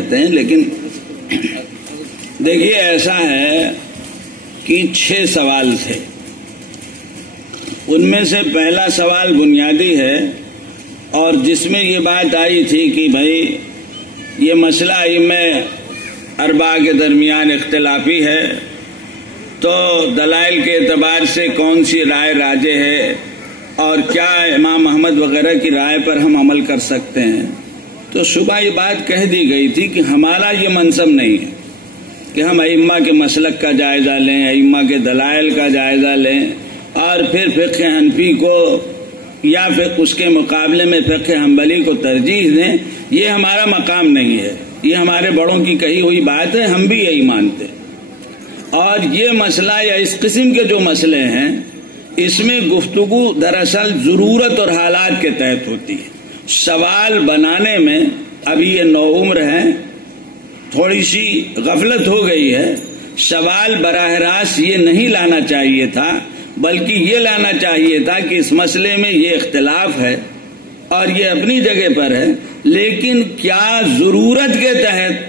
کہتے ہیں، لیکن دیکھیے ایسا ہے کہ 6 سوال تھے، ان میں سے پہلا سوال بنیادی ہے اور جس میں یہ بات آئی تھی کہ بھائی یہ مسئلہ ائمہ اربعہ کے درمیان اختلافی ہے، تو دلائل کے اعتبار سے کون سی رائے راجح ہے اور کیا امام احمد وغیرہ کی رائے پر ہم عمل کر سکتے ہیں۔ تو صبح یہ بات کہہ دی گئی تھی کہ ہمارا یہ منصب نہیں ہے کہ ہم ائمہ کے مسلک کا جائزہ لیں، ائمہ کے دلائل کا جائزہ لیں اور پھر فقہ حنفی کو یا پھر اس کے مقابلے میں فقہ حنبلی کو ترجیح دیں۔ یہ ہمارا مقام نہیں ہے، یہ ہمارے بڑوں کی کہی ہوئی بات ہے، ہم بھی یہی مانتے۔ اور یہ مسئلہ یا اس قسم کے جو مسئلے ہیں اس میں گفتگو دراصل ضرورت اور حالات کے تحت ہوتی ہے۔ سوال بنانے میں ابھی یہ نوعمر ہیں، تھوڑی سی غفلت ہو گئی ہے، سوال براہ راست یہ نہیں لانا چاہیے تھا، بلکہ یہ لانا چاہیے تھا کہ اس مسئلے میں یہ اختلاف ہے اور یہ اپنی جگہ پر ہے، لیکن کیا ضرورت کے تحت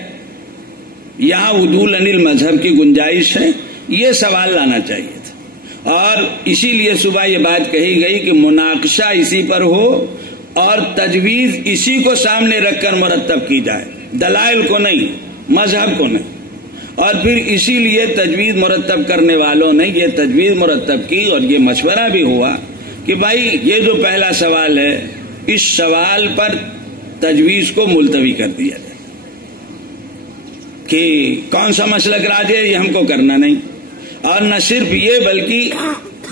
یہاں عدول عن المذہب کی گنجائش ہے، یہ سوال لانا چاہیے تھا۔ اور اسی لیے صبح یہ بات کہی گئی کہ مناقشہ اسی پر ہو اور تجویز اسی کو سامنے رکھ کر مرتب کی جائے، دلائل کو نہیں، مذہب کو نہیں۔ اور پھر اسی لیے تجویز مرتب کرنے والوں نے یہ تجویز مرتب کی اور یہ مشورہ بھی ہوا کہ بھائی یہ جو پہلا سوال ہے اس سوال پر تجویز کو ملتوی کر دیا جائے کہ کون سا مسلک راجح ہے یہ ہم کو کرنا نہیں۔ اور نہ صرف یہ بلکہ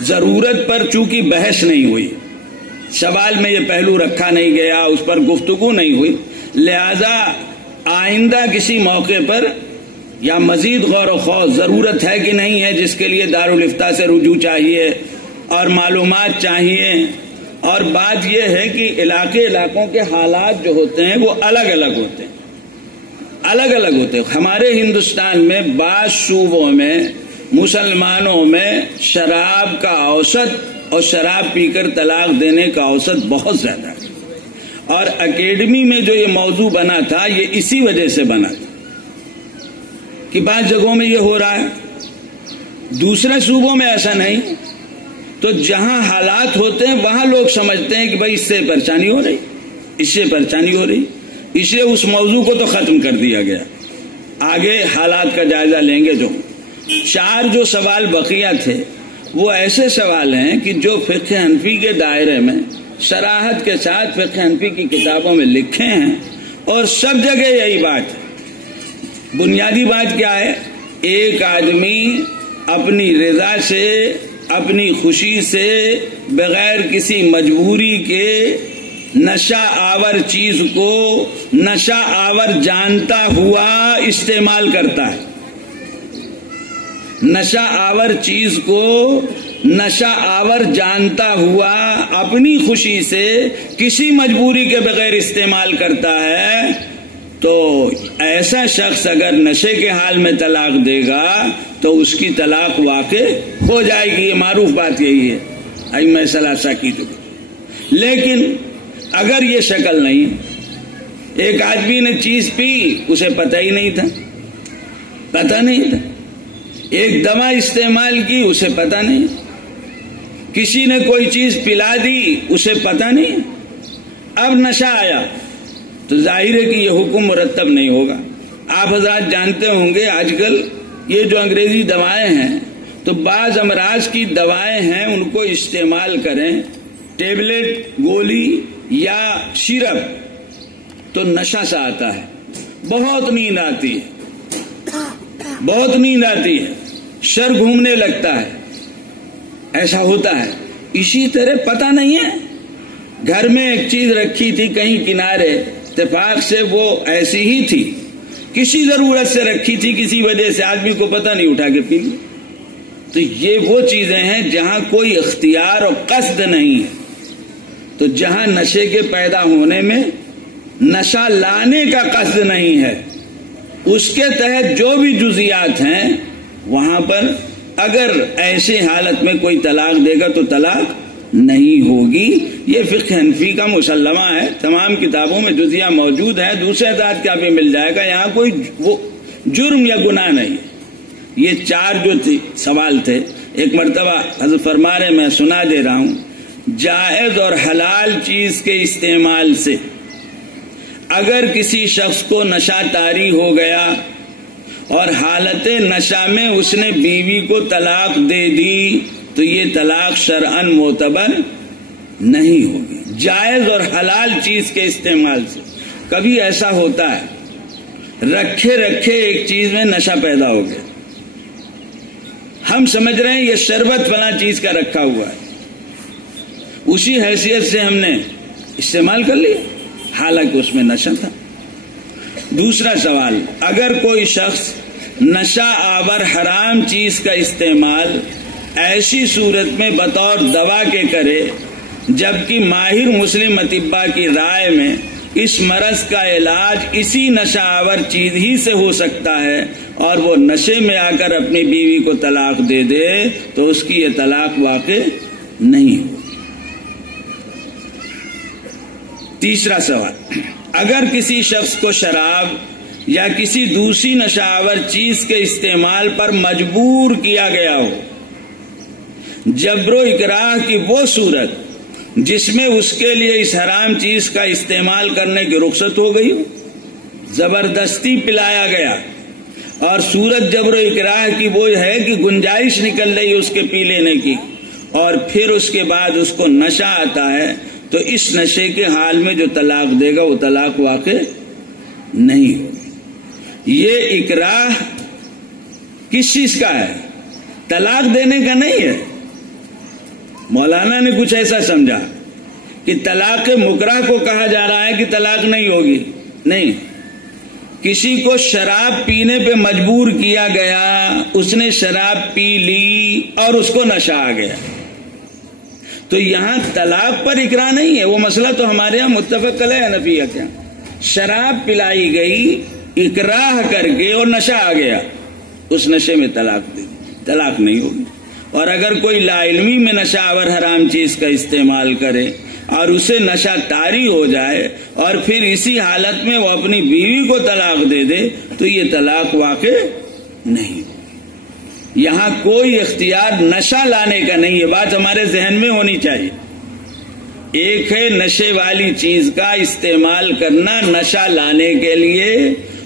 ضرورت پر چونکہ بحث نہیں ہوئی، سوال میں یہ پہلو رکھا نہیں گیا، اس پر گفتگو نہیں ہوئی، لہذا آئندہ کسی موقع پر یا مزید غور و خوض ضرورت ہے کہ نہیں ہے، جس کے لیے دارالافتاء سے رجوع چاہیے اور معلومات چاہیے۔ اور بات یہ ہے کہ علاقوں کے حالات جو ہوتے ہیں وہ الگ الگ ہوتے ہیں، الگ الگ ہوتے ہیں۔ ہمارے ہندوستان میں بعض صوبوں میں مسلمانوں میں شراب کا اوسط اور شراب پی کر طلاق دینے کا اوسط بہت زیادہ ہے، اور اکیڈمی میں جو یہ موضوع بنا تھا یہ اسی وجہ سے بنا تھا کہ بعض جگہوں میں یہ ہو رہا ہے، دوسرے صوبوں میں ایسا نہیں۔ تو جہاں حالات ہوتے ہیں وہاں لوگ سمجھتے ہیں کہ بھائی اس سے پریشانی ہو رہی، اس سے پریشانی ہو رہی، اس لیے اس موضوع کو تو ختم کر دیا گیا، آگے حالات کا جائزہ لیں گے۔ جو 4 جو سوال بقیہ تھے وہ ایسے سوال ہیں کہ جو فقہ حنفی کے دائرے میں صراحت کے ساتھ فقہ حنفی کی کتابوں میں لکھے ہیں اور سب جگہ یہی بات ہے۔ بنیادی بات کیا ہے؟ ایک آدمی اپنی رضا سے، اپنی خوشی سے، بغیر کسی مجبوری کے نشہ آور چیز کو نشہ آور جانتا ہوا استعمال کرتا ہے، نشہ آور چیز کو نشہ آور جانتا ہوا اپنی خوشی سے کسی مجبوری کے بغیر استعمال کرتا ہے، تو ایسا شخص اگر نشے کے حال میں طلاق دے گا تو اس کی طلاق واقع ہو جائے گی، یہ معروف بات یہی ہے ائمہ ثلاثہ کی۔ تو لیکن اگر یہ شکل نہیں، ایک آدمی نے چیز پی اسے پتہ ہی نہیں تھا، پتہ نہیں تھا، ایک دوا استعمال کی اسے پتہ نہیں، کسی نے کوئی چیز پلا دی اسے پتہ نہیں، اب نشہ آیا تو ظاہر ہے کہ یہ حکم مرتب نہیں ہوگا۔ آپ حضرات جانتے ہوں گے آج کل یہ جو انگریزی دوائیں ہیں تو بعض امراض کی دوائیں ہیں ان کو استعمال کریں، ٹیبلٹ، گولی یا سیرپ، تو نشہ سا آتا ہے، بہت نیند آتی ہے، بہت نیند آتی ہے، سر گھومنے لگتا ہے، ایسا ہوتا ہے۔ اسی طرح پتہ نہیں ہے، گھر میں ایک چیز رکھی تھی کہیں کنارے، اتفاق سے وہ ایسی ہی تھی، کسی ضرورت سے رکھی تھی، کسی وجہ سے آدمی کو پتہ نہیں، اٹھا کے پی لی۔ تو یہ وہ چیزیں ہیں جہاں کوئی اختیار اور قصد نہیں ہے۔ تو جہاں نشے کے پیدا ہونے میں نشہ لانے کا قصد نہیں ہے، اس کے تحت جو بھی جزیات ہیں وہاں پر اگر ایسی حالت میں کوئی طلاق دے گا تو طلاق نہیں ہوگی۔ یہ فقہ حنفی کا مسلمہ ہے، تمام کتابوں میں جزیہ موجود ہے، دوسرے حضرات کا بھی مل جائے گا، یہاں کوئی وہ جرم یا گناہ نہیں۔ یہ 4 جو سوال تھے، ایک مرتبہ حضرت فرما رہے، میں سنا دے رہا ہوں، جائز اور حلال چیز کے استعمال سے اگر کسی شخص کو نشہ طاری ہو گیا اور حالت نشہ میں اس نے بیوی کو طلاق دے دی تو یہ طلاق شرعاً معتبر نہیں ہوگی۔ جائز اور حلال چیز کے استعمال سے کبھی ایسا ہوتا ہے، رکھے رکھے ایک چیز میں نشہ پیدا ہو گیا، ہم سمجھ رہے ہیں یہ شربت فلاں چیز کا رکھا ہوا ہے، اسی حیثیت سے ہم نے استعمال کر لیا، حالانکہ اس میں نشہ تھا۔ دوسرا سوال، اگر کوئی شخص نشہ آور حرام چیز کا استعمال ایسی صورت میں بطور دوا کے کرے جبکہ ماہر مسلم اطباء کی رائے میں اس مرض کا علاج اسی نشہ آور چیز ہی سے ہو سکتا ہے اور وہ نشے میں آ کر اپنی بیوی کو طلاق دے دے تو اس کی یہ طلاق واقع نہیں ہوگی۔ تیسرا سوال، اگر کسی شخص کو شراب یا کسی دوسری نشہ آور چیز کے استعمال پر مجبور کیا گیا ہو، جبر و اکراہ کی وہ صورت جس میں اس کے لیے اس حرام چیز کا استعمال کرنے کی رخصت ہو گئی ہو، زبردستی پلایا گیا اور صورت جبر و اکراہ کی وہ ہے کہ گنجائش نکل رہی اس کے پی لینے کی اور پھر اس کے بعد اس کو نشہ آتا ہے، تو اس نشے کے حال میں جو طلاق دے گا وہ طلاق واقع نہیں ہوگی۔ یہ اکراہ کس چیز کا ہے؟ طلاق دینے کا نہیں ہے۔ مولانا نے کچھ ایسا سمجھا کہ طلاق مکرہ کو کہا جا رہا ہے کہ طلاق نہیں ہوگی، نہیں، کسی کو شراب پینے پہ مجبور کیا گیا، اس نے شراب پی لی اور اس کو نشہ آ گیا، تو یہاں طلاق پر اکراہ نہیں ہے۔ وہ مسئلہ تو ہمارے یہاں متفق علیہ حنفیہ کے یہاں شراب پلائی گئی اکراہ کر کے اور نشہ آ گیا، اس نشے میں طلاق دی، طلاق نہیں ہوگی۔ اور اگر کوئی لا علمی میں نشہ آور حرام چیز کا استعمال کرے اور اسے نشہ طاری ہو جائے اور پھر اسی حالت میں وہ اپنی بیوی کو طلاق دے دے تو یہ طلاق واقع نہیں۔ یہاں کوئی اختیار نشہ لانے کا نہیں، یہ بات ہمارے ذہن میں ہونی چاہیے۔ ایک ہے نشے والی چیز کا استعمال کرنا نشہ لانے کے لیے،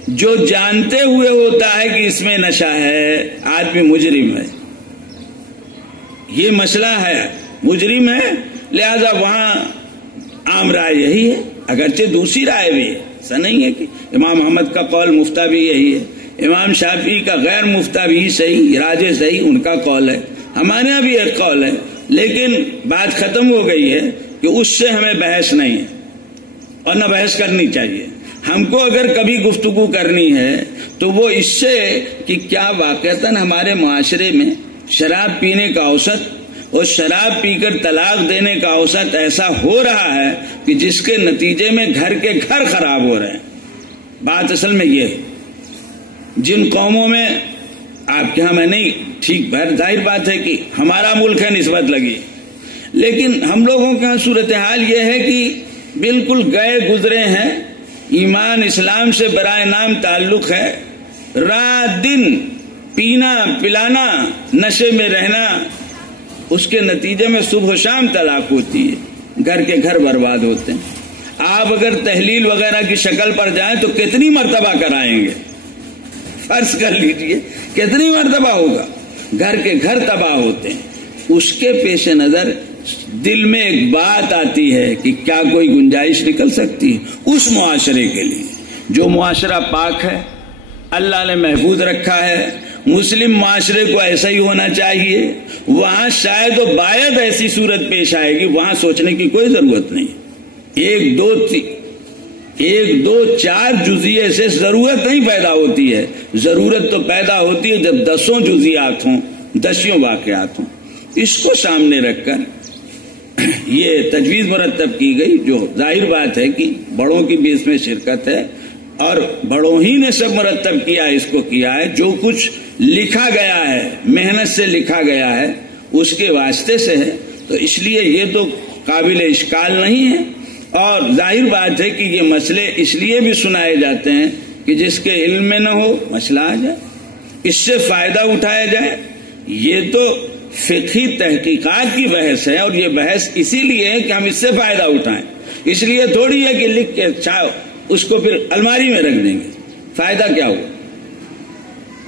جو جانتے ہوئے ہوتا ہے کہ اس میں نشہ ہے، آدمی مجرم ہے، یہ مسئلہ ہے، مجرم ہے، لہذا وہاں عام رائے یہی ہے، اگرچہ دوسری رائے بھی ہے، ایسا نہیں ہے کہ امام محمد کا قول مفتہ بھی یہی ہے، امام شافعی کا غیر مفتہ بھی صحیح، راجح صحیح ان کا قول ہے، ہمارے یہاں بھی ایک قول ہے، لیکن بات ختم ہو گئی ہے کہ اس سے ہمیں بحث نہیں ہے اور نہ بحث کرنی چاہیے۔ ہم کو اگر کبھی گفتگو کرنی ہے تو وہ اس سے کہ کیا واقعتاً ہمارے معاشرے میں شراب پینے کا اوسط اور شراب پی کر طلاق دینے کا اوسط ایسا ہو رہا ہے کہ جس کے نتیجے میں گھر کے گھر خراب ہو رہے ہیں۔ بات اصل میں یہ ہے، جن قوموں میں آپ کے ہاں میں نہیں، ٹھیک ظاہر بات ہے کہ ہمارا ملک ہے نسبت لگی، لیکن ہم لوگوں کا صورتحال یہ ہے کہ بالکل گئے گزرے ہیں، ایمان اسلام سے برائے نام تعلق ہے، رات دن پینا پلانا نشے میں رہنا، اس کے نتیجے میں صبح و شام طلاق ہوتی ہے، گھر کے گھر برباد ہوتے ہیں۔ آپ اگر تحلیل وغیرہ کی شکل پر جائیں تو کتنی مرتبہ کرائیں گے، فرض کر لیجئے کتنی مرتبہ ہوگا، گھر کے گھر تباہ ہوتے ہیں۔ اس کے پیش نظر دل میں ایک بات آتی ہے کہ کیا کوئی گنجائش نکل سکتی ہے اس معاشرے کے لیے جو معاشرہ پاک ہے، اللہ نے محفوظ رکھا ہے، مسلم معاشرے کو ایسا ہی ہونا چاہیے، وہاں شاید و باید ایسی صورت پیش آئے گی، وہاں سوچنے کی کوئی ضرورت نہیں۔ ایک دو چار جزیے سے ضرورت نہیں پیدا ہوتی ہے، ضرورت تو پیدا ہوتی ہے جب دسوں جزیات ہوں، دسیوں واقعات ہوں۔ اس کو سامنے رکھ کر یہ تجویز مرتب کی گئی، جو ظاہر بات ہے کہ بڑوں کی بھی اس میں شرکت ہے اور بڑوں ہی نے سب مرتب کیا، اس کو کیا ہے، جو کچھ لکھا گیا ہے محنت سے لکھا گیا ہے اس کے واسطے سے ہے، تو تو اس لیے یہ تو قابل اشکال نہیں ہے، اور ظاہر بات ہے کہ یہ مسئلے اس لیے بھی سنائے جاتے ہیں کہ جس کے علم میں نہ ہو مسئلہ آ جائے، اس سے فائدہ اٹھایا جائے۔ یہ تو فقہی تحقیقات کی بحث ہے، اور یہ بحث اسی لیے ہے کہ ہم اس سے فائدہ اٹھائیں، اس لیے تھوڑی ہے کہ لکھ کے اس کو پھر الماری میں رکھ دیں گے۔ فائدہ کیا ہوا؟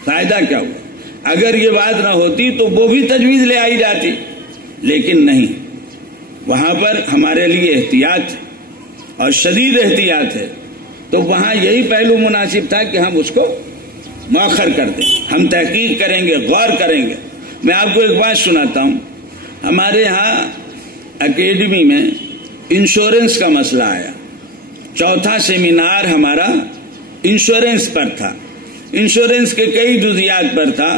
فائدہ کیا ہوا؟ اگر یہ بات نہ ہوتی تو وہ بھی تجویز لے آئی جاتی، لیکن نہیں، وہاں پر ہمارے لیے احتیاط ہے اور شدید احتیاط ہے، تو وہاں یہی پہلو مناسب تھا کہ ہم اس کو مؤخر کر دیں، ہم تحقیق کریں گے، غور کریں گے۔ میں آپ کو ایک بات سناتا ہوں، ہمارے ہاں اکیڈمی میں انشورنس کا مسئلہ آیا، چوتھا سیمینار ہمارا انشورنس پر تھا، انشورنس کے کئی جزیات پر تھا،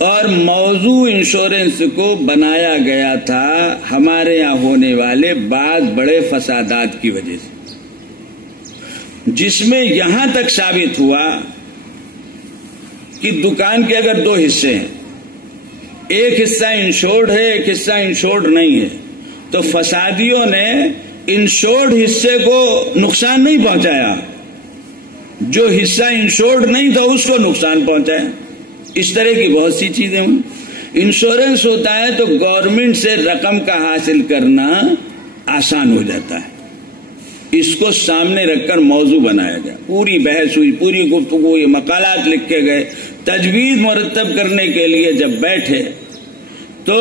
اور موضوع انشورنس کو بنایا گیا تھا ہمارے یہاں ہونے والے بعض بڑے فسادات کی وجہ سے، جس میں یہاں تک ثابت ہوا کہ دکان کے اگر دو حصے ہیں، ایک حصہ انشورڈ ہے، ایک حصہ انشورڈ نہیں ہے، تو فسادیوں نے انشورڈ حصے کو نقصان نہیں پہنچایا، جو حصہ انشورڈ نہیں تھا اس کو نقصان پہنچایا۔ اس طرح کی بہت سی چیزیں ہوں۔ انشورنس ہوتا ہے تو گورنمنٹ سے رقم کا حاصل کرنا آسان ہو جاتا ہے، اس کو سامنے رکھ کر موضوع بنایا گیا، پوری بحث ہوئی، پوری گفتگو ہوئی، مقالات لکھے گئے، تجویز مرتب کرنے کے لیے جب بیٹھے تو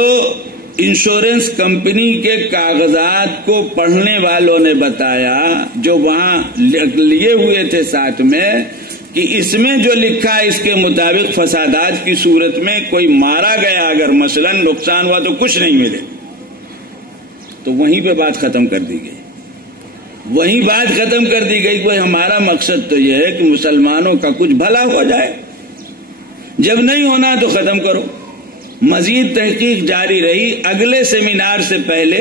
انشورنس کمپنی کے کاغذات کو پڑھنے والوں نے بتایا، جو وہاں لیے ہوئے تھے ساتھ میں، کہ اس میں جو لکھا ہے اس کے مطابق فسادات کی صورت میں کوئی مارا گیا اگر مثلا نقصان ہوا تو کچھ نہیں ملے۔ تو وہیں پہ بات ختم کر دی گئی، وہیں بات ختم کر دی گئی۔ کوئی ہمارا مقصد تو یہ ہے کہ مسلمانوں کا کچھ بھلا ہو جائے، جب نہیں ہونا تو ختم کرو۔ مزید تحقیق جاری رہی، اگلے سیمینار سے پہلے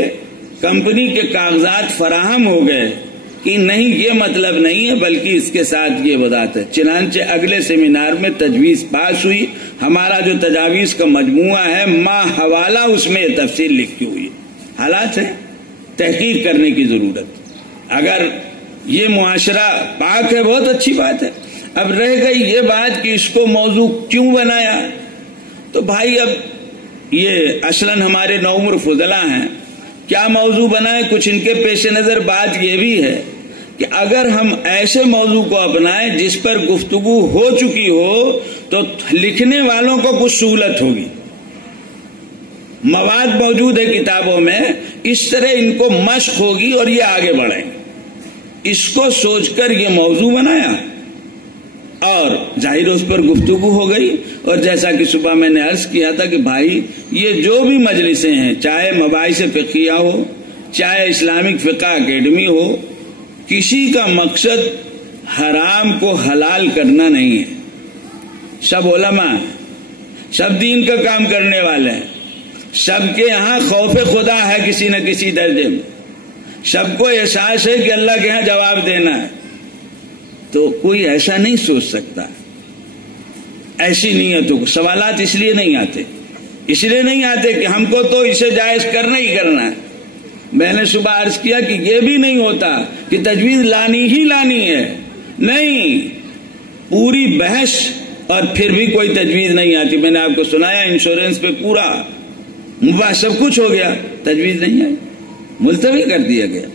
کمپنی کے کاغذات فراہم ہو گئے کہ نہیں یہ مطلب نہیں ہے بلکہ اس کے ساتھ یہ وضاحت ہے، چنانچہ اگلے سیمینار میں تجویز پاس ہوئی۔ ہمارا جو تجاویز کا مجموعہ ہے ما حوالہ اس میں یہ تفصیل لکھی ہوئی ہے۔ حالات ہے، تحقیق کرنے کی ضرورت۔ اگر یہ معاشرہ پاک ہے بہت اچھی بات ہے، اب رہ گئی یہ بات کہ اس کو موضوع کیوں بنایا، تو بھائی اب یہ اصلاً ہمارے نوعمر فضلاء ہیں، کیا موضوع بنائے؟ کچھ ان کے پیش نظر بات یہ بھی ہے کہ اگر ہم ایسے موضوع کو اپنائیں جس پر گفتگو ہو چکی ہو تو لکھنے والوں کو کچھ سہولت ہوگی، مواد موجود ہے کتابوں میں، اس طرح ان کو مشق ہوگی اور یہ آگے بڑھیں۔ اس کو سوچ کر یہ موضوع بنایا اور ظاہر اس پر گفتگو ہو گئی۔ اور جیسا کہ صبح میں نے عرض کیا تھا کہ بھائی یہ جو بھی مجلسیں ہیں، چاہے مباحث فقہیہ ہو، چاہے اسلامک فقہ اکیڈمی ہو، کسی کا مقصد حرام کو حلال کرنا نہیں ہے۔ سب علماء ہیں، سب دین کا کام کرنے والے ہیں، سب کے یہاں خوف خدا ہے کسی نہ کسی درجے میں، سب کو احساس ہے کہ اللہ کے یہاں جواب دینا ہے، تو کوئی ایسا نہیں سوچ سکتا۔ ایسی نیتوں کو سوالات اس لیے نہیں آتے کہ ہم کو تو اسے جائز کرنا ہی کرنا ہے۔ میں نے صبح عرض کیا کہ یہ بھی نہیں ہوتا کہ تجویز لانی ہی لانی ہے، نہیں، پوری بحث اور پھر بھی کوئی تجویز نہیں آتی۔ میں نے آپ کو سنایا انشورنس پہ پورا مباحث سب کچھ ہو گیا، تجویز نہیں آئی، ملتوی کر دیا گیا۔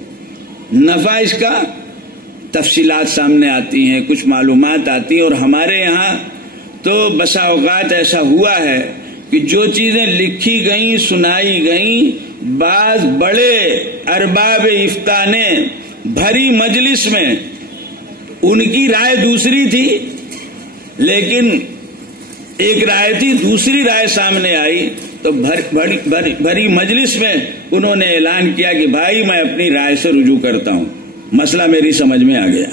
نفع اس کا تفصیلات سامنے آتی ہیں، کچھ معلومات آتی ہیں، اور ہمارے یہاں تو بسا اوقات ایسا ہوا ہے کہ جو چیزیں لکھی گئیں، سنائی گئیں، بعض بڑے ارباب افتاء نے بھری مجلس میں ان کی رائے دوسری تھی، لیکن ایک رائے تھی، دوسری رائے سامنے آئی تو بھری مجلس میں انہوں نے اعلان کیا کہ بھائی میں اپنی رائے سے رجوع کرتا ہوں، مسئلہ میری سمجھ میں آ گیا۔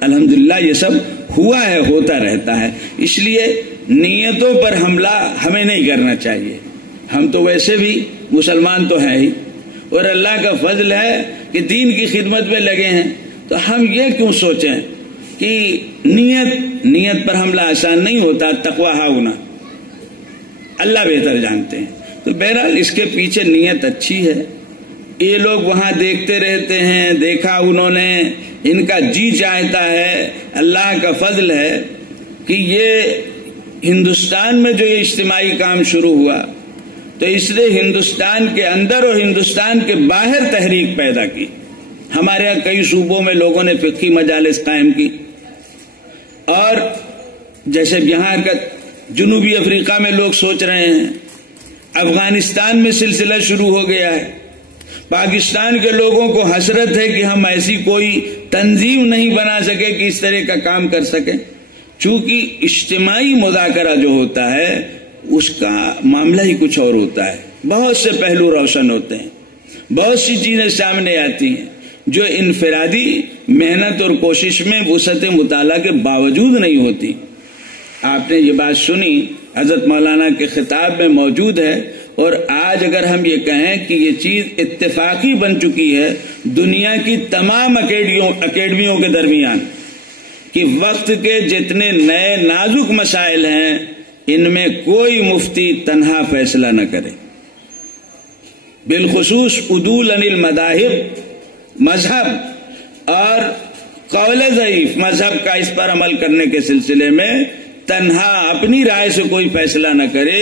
الحمدللہ یہ سب ہوا ہے، ہوتا رہتا ہے۔ اس لیے نیتوں پر حملہ ہمیں نہیں کرنا چاہیے، ہم تو ویسے بھی مسلمان تو ہیں ہی، اور اللہ کا فضل ہے کہ دین کی خدمت میں لگے ہیں، تو ہم یہ کیوں سوچیں کہ نیت پر حملہ آسان نہیں ہوتا، تقویٰ ہونا اللہ بہتر جانتے ہیں۔ تو بہرحال اس کے پیچھے نیت اچھی ہے. یہ لوگ وہاں دیکھتے رہتے ہیں، دیکھا انہوں نے، ان کا جی چاہتا ہے، اللہ کا فضل ہے کہ یہ ہندوستان میں جو یہ اجتماعی کام شروع ہوا تو اس نے ہندوستان کے اندر اور ہندوستان کے باہر تحریک پیدا کی. ہمارے یہاں کئی صوبوں میں لوگوں نے فقہی مجالس قائم کی، اور جیسے یہاں کا جنوبی افریقہ میں لوگ سوچ رہے ہیں، افغانستان میں سلسلہ شروع ہو گیا ہے. پاکستان کے لوگوں کو حسرت ہے کہ ہم ایسی کوئی تنظیم نہیں بنا سکے کہ اس طرح کا کام کر سکیں. چونکہ اجتماعی مذاکرہ جو ہوتا ہے اس کا معاملہ ہی کچھ اور ہوتا ہے. بہت سے پہلو روشن ہوتے ہیں، بہت سی چیزیں سامنے آتی ہیں جو انفرادی محنت اور کوشش میں وسعت مطالعہ کے باوجود نہیں ہوتی. آپ نے یہ بات سنی، حضرت مولانا کے خطاب میں موجود ہے. اور آج اگر ہم یہ کہیں کہ یہ چیز اتفاقی بن چکی ہے دنیا کی تمام اکیڈمیوں کے درمیان کہ وقت کے جتنے نئے نازک مسائل ہیں ان میں کوئی مفتی تنہا فیصلہ نہ کرے. بالخصوص عدول عن المذاہب، مذہب اور قول ضعیف مذہب کا اس پر عمل کرنے کے سلسلے میں تنہا اپنی رائے سے کوئی فیصلہ نہ کرے،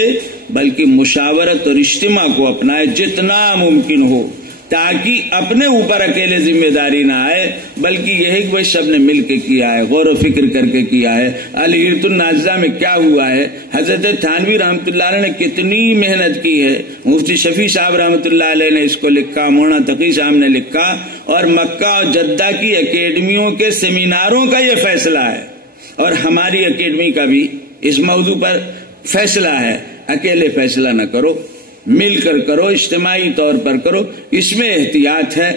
بلکہ مشاورت اور اجتماع کو اپنائے جتنا ممکن ہو، تاکہ اپنے اوپر اکیلے ذمہ داری نہ آئے، بلکہ یہ کہ بھائی سب نے مل کے کیا ہے، غور و فکر کر کے کیا ہے. الہیرۃ النازلہ میں کیا ہوا ہے، حضرت تھانوی رحمۃ اللہ علیہ نے کتنی محنت کی ہے، مفتی شفیع صاحب رحمۃ اللہ علیہ نے اس کو لکھا، مولانا تقی صاحب نے لکھا، اور مکہ اور جدہ کی اکیڈمیوں کے سیمیناروں کا یہ فیصلہ ہے، اور ہماری اکیڈمی کا بھی اس موضوع پر فیصلہ ہے. اکیلے فیصلہ نہ کرو، مل کر کرو، اجتماعی طور پر کرو. اس میں احتیاط ہے،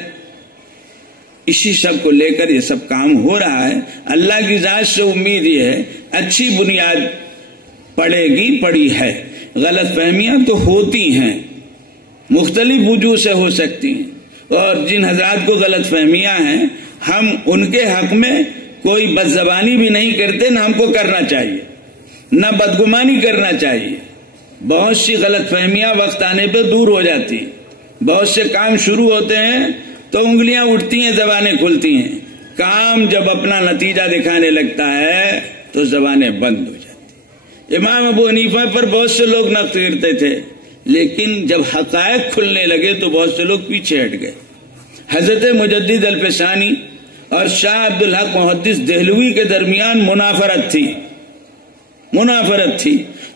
اسی سب کو لے کر یہ سب کام ہو رہا ہے. اللہ کی ذات سے امید یہ ہے اچھی بنیاد پڑے گی، پڑی ہے. غلط فہمیاں تو ہوتی ہیں، مختلف وجوہ سے ہو سکتی ہیں، اور جن حضرات کو غلط فہمیاں ہیں ہم ان کے حق میں کوئی بدزبانی بھی نہیں کرتے، نہ ہم کو کرنا چاہیے، نہ بدگمانی کرنا چاہیے. بہت سی غلط فہمیاں وقت آنے پہ دور ہو جاتی ہیں. بہت سے کام شروع ہوتے ہیں تو انگلیاں اٹھتی ہیں، زبانیں کھلتی ہیں. کام جب اپنا نتیجہ دکھانے لگتا ہے تو زبانیں بند ہو جاتی. امام ابو حنیفہ پر بہت سے لوگ نقد کرتے تھے، لیکن جب حقائق کھلنے لگے تو بہت سے لوگ پیچھے ہٹ گئے. حضرت مجدد الفسانی اور شاہ عبدالحق محدث دہلوی کے درمیان منافرت تھی.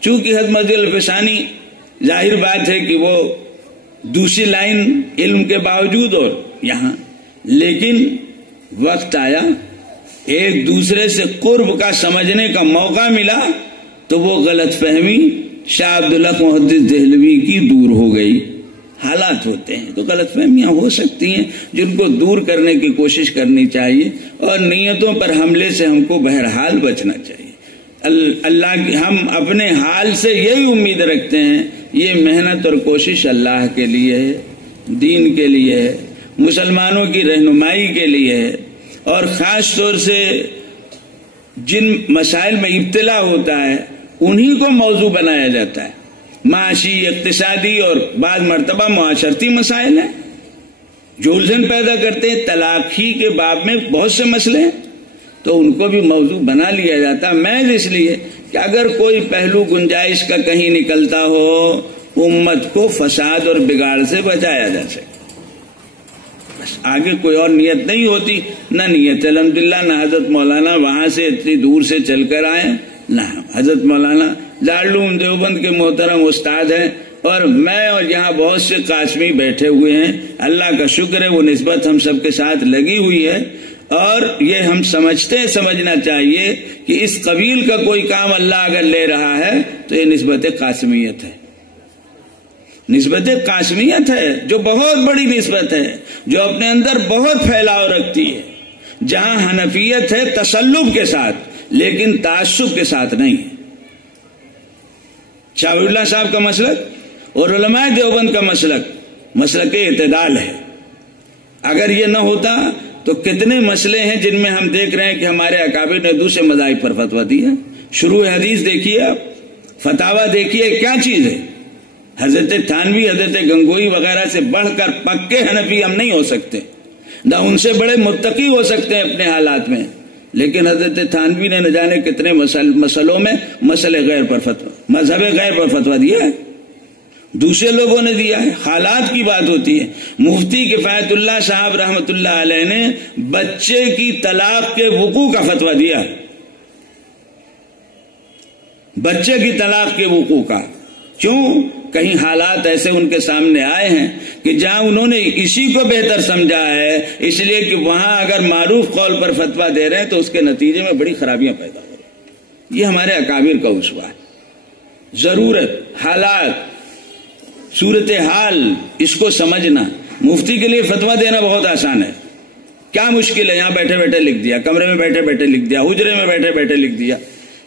چونکہ حضرت مجدد الفسانی ظاہر بات ہے کہ وہ دوسری لائن علم کے باوجود اور یہاں، لیکن وقت آیا ایک دوسرے سے قرب کا سمجھنے کا موقع ملا تو وہ غلط فہمی شاہ عبدالحق محدث دہلوی کی دور ہو گئی. حالات ہوتے ہیں تو غلط فہمیاں ہو سکتی ہیں جن کو دور کرنے کی کوشش کرنی چاہیے، اور نیتوں پر حملے سے ہم کو بہرحال بچنا چاہیے. اللہ کی ہم اپنے حال سے یہی امید رکھتے ہیں، یہ محنت اور کوشش اللہ کے لیے ہے، دین کے لیے ہے، مسلمانوں کی رہنمائی کے لیے ہے، اور خاص طور سے جن مسائل میں ابتلا ہوتا ہے انہی کو موضوع بنایا جاتا ہے. معاشی، اقتصادی اور بعض مرتبہ معاشرتی مسائل ہیں جو الجھن پیدا کرتے ہیں. طلاق ہی کے باب میں بہت سے مسئلے ہیں تو ان کو بھی موضوع بنا لیا جاتا، محض اس لیے کہ اگر کوئی پہلو گنجائش کا کہیں نکلتا ہو امت کو فساد اور بگاڑ سے بچایا جا سکے. بس آگے کوئی اور نیت نہیں ہوتی، نہ نیت الحمدللہ، نہ حضرت مولانا وہاں سے اتنی دور سے چل کر آئے، نہ حضرت مولانا دارالعلوم دیوبند کے محترم استاد ہیں، اور میں اور یہاں بہت سے قاسمی بیٹھے ہوئے ہیں. اللہ کا شکر ہے وہ نسبت ہم سب کے ساتھ لگی ہوئی ہے، اور یہ ہم سمجھنا چاہیے کہ اس قبیل کا کوئی کام اللہ اگر لے رہا ہے تو یہ نسبت قاسمیت ہے. نسبت قاسمیت ہے جو بہت بڑی نسبت ہے، جو اپنے اندر بہت پھیلاؤ رکھتی ہے. جہاں حنفیت ہے تسلب کے ساتھ لیکن تعصب کے ساتھ نہیں. شاہ ولی اللہ صاحب کا مسلک اور علماء دیوبند کا مسلک اعتدال ہے. اگر یہ نہ ہوتا تو کتنے مسئلے ہیں جن میں ہم دیکھ رہے ہیں کہ ہمارے اکابر نے دوسرے مذاہب پر فتویٰ دی ہے. شروع حدیث دیکھیے، آپ فتاوی دیکھیے، کیا چیز ہے. حضرت تھانوی حضرت گنگوئی وغیرہ سے بڑھ کر پکے حنفی ہم نہیں ہو سکتے، نہ ان سے بڑے متقی ہو سکتے ہیں اپنے حالات میں، لیکن حضرت تھانوی نے نہ جانے کتنے مسئلوں میں مسئلے غیر پر فتویٰ، مذہب غیر پر فتویٰ دیا ہے، دوسرے لوگوں نے دیا ہے، حالات کی بات ہوتی ہے۔ مفتی کفایت اللہ صاحب رحمۃ اللہ علیہ نے بچے کی طلاق کے وقوع کا فتویٰ دیا، بچے کی طلاق کے وقوع کا۔ کیوں؟ کہیں حالات ایسے ان کے سامنے آئے ہیں کہ جہاں انہوں نے اسی کو بہتر سمجھا ہے، اس لیے کہ وہاں اگر معروف قول پر فتویٰ دے رہے ہیں تو اس کے نتیجے میں بڑی خرابیاں پیدا ہو رہی ہیں۔ یہ ہمارے اکابر کا اسوہ ہے۔ ضرورت، حالات، صورتحال، اس کو سمجھنا۔ مفتی کے لیے فتویٰ دینا بہت آسان ہے، کیا مشکل ہے؟ یہاں بیٹھے بیٹھے لکھ دیا، کمرے میں بیٹھے بیٹھے لکھ دیا، حجرے میں بیٹھے بیٹھے لکھ دیا،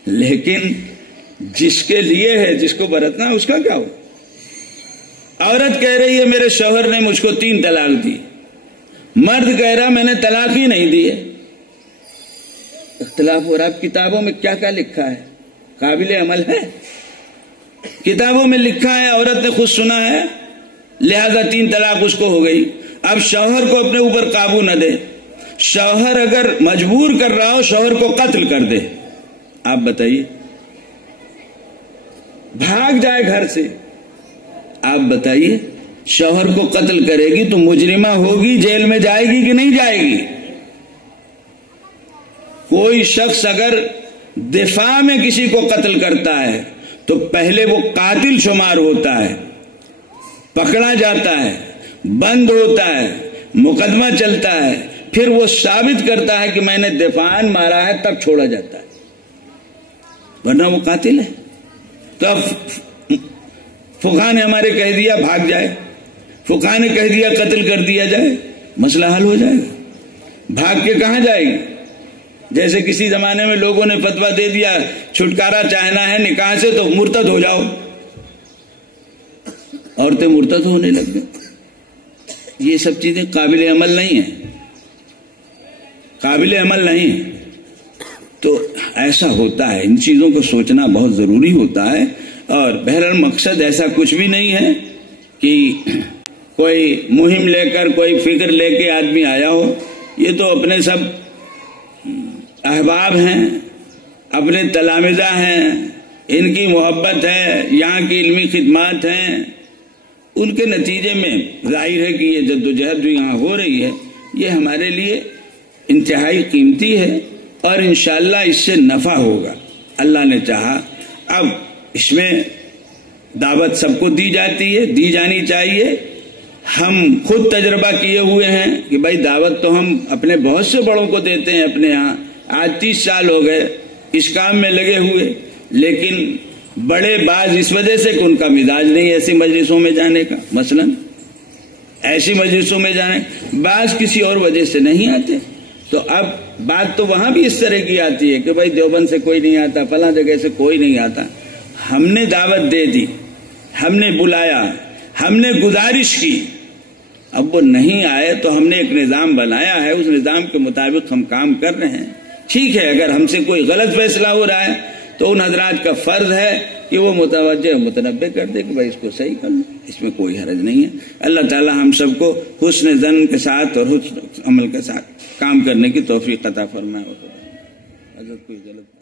لیکن جس کے لیے ہے، جس کو برتنا، اس کا کیا ہو؟ عورت کہہ رہی ہے میرے شوہر نے مجھ کو 3 طلاق دی، مرد کہہ رہا میں نے طلاق ہی نہیں دی ہے، اختلاف ہو رہا۔ کتابوں میں کیا کیا لکھا ہے؟ قابل عمل ہے؟ کتابوں میں لکھا ہے، عورت نے خود سنا ہے، لہذا 3 طلاق اس کو ہو گئی۔ اب شوہر کو اپنے اوپر قابو نہ دے، شوہر اگر مجبور کر رہا ہو شوہر کو قتل کر دے، آپ بتائیے، بھاگ جائے گھر سے، آپ بتائیے، شوہر کو قتل کرے گی تو مجرمہ ہوگی، جیل میں جائے گی کہ نہیں جائے گی؟ کوئی شخص اگر دفاع میں کسی کو قتل کرتا ہے تو پہلے وہ قاتل شمار ہوتا ہے، پکڑا جاتا ہے، بند ہوتا ہے، مقدمہ چلتا ہے، پھر وہ ثابت کرتا ہے کہ میں نے دفاعاً مارا ہے، تب چھوڑا جاتا ہے، ورنہ وہ قاتل ہے۔ تو اب فقہ نے ہمارے کہہ دیا بھاگ جائے، فقہ نے کہہ دیا قتل کر دیا جائے، مسئلہ حل ہو جائے گا۔ بھاگ کے کہاں جائے گی؟ جیسے کسی زمانے میں لوگوں نے فتویٰ دے دیا چھٹکارا چاہنا ہے نکاح سے تو مرتد ہو جاؤ، عورتیں مرتد ہونے لگ گئیں۔ یہ سب چیزیں قابل عمل نہیں ہیں، قابل عمل نہیں ہیں۔ تو ایسا ہوتا ہے، ان چیزوں کو سوچنا بہت ضروری ہوتا ہے۔ اور بہرحال مقصد ایسا کچھ بھی نہیں ہے کہ کوئی مہم لے کر، کوئی فکر لے کے آدمی آیا ہو، یہ تو اپنے سب احباب ہیں، اپنے تلامذہ ہیں، ان کی محبت ہے، یہاں کی علمی خدمات ہیں، ان کے نتیجے میں ظاہر ہے کہ یہ جدوجہد جو یہاں ہو رہی ہے یہ ہمارے لیے انتہائی قیمتی ہے، اور انشاءاللہ اس سے نفع ہوگا اللہ نے چاہا۔ اب اس میں دعوت سب کو دی جاتی ہے، دی جانی چاہیے۔ ہم خود تجربہ کیے ہوئے ہیں کہ بھائی دعوت تو ہم اپنے بہت سے بڑوں کو دیتے ہیں اپنے ہاں، آج 30 سال ہو گئے اس کام میں لگے ہوئے، لیکن بڑے بعض اس وجہ سے کہ ان کا مزاج نہیں ایسی مجلسوں میں جانے کا، مثلا ایسی مجلسوں میں جانے، بعض کسی اور وجہ سے نہیں آتے۔ تو اب بات تو وہاں بھی اس طرح کی آتی ہے کہ بھائی دیوبند سے کوئی نہیں آتا، فلاں جگہ سے کوئی نہیں آتا۔ ہم نے دعوت دے دی، ہم نے بلایا، ہم نے گزارش کی، اب وہ نہیں آئے تو ہم نے ایک نظام بنایا ہے، اس نظام کے مطابق ہم کام کر رہے ہیں۔ ٹھیک ہے، اگر ہم سے کوئی غلط فیصلہ ہو رہا ہے تو ان حضرات کا فرض ہے کہ وہ متوجہ متنبہ کر دے کہ بھائی اس کو صحیح کر لو، اس میں کوئی حرج نہیں ہے۔ اللہ تعالی ہم سب کو حسن ظن کے ساتھ اور حسن عمل کے ساتھ کام کرنے کی توفیق عطا فرمائے۔ حضرت کوئی غلط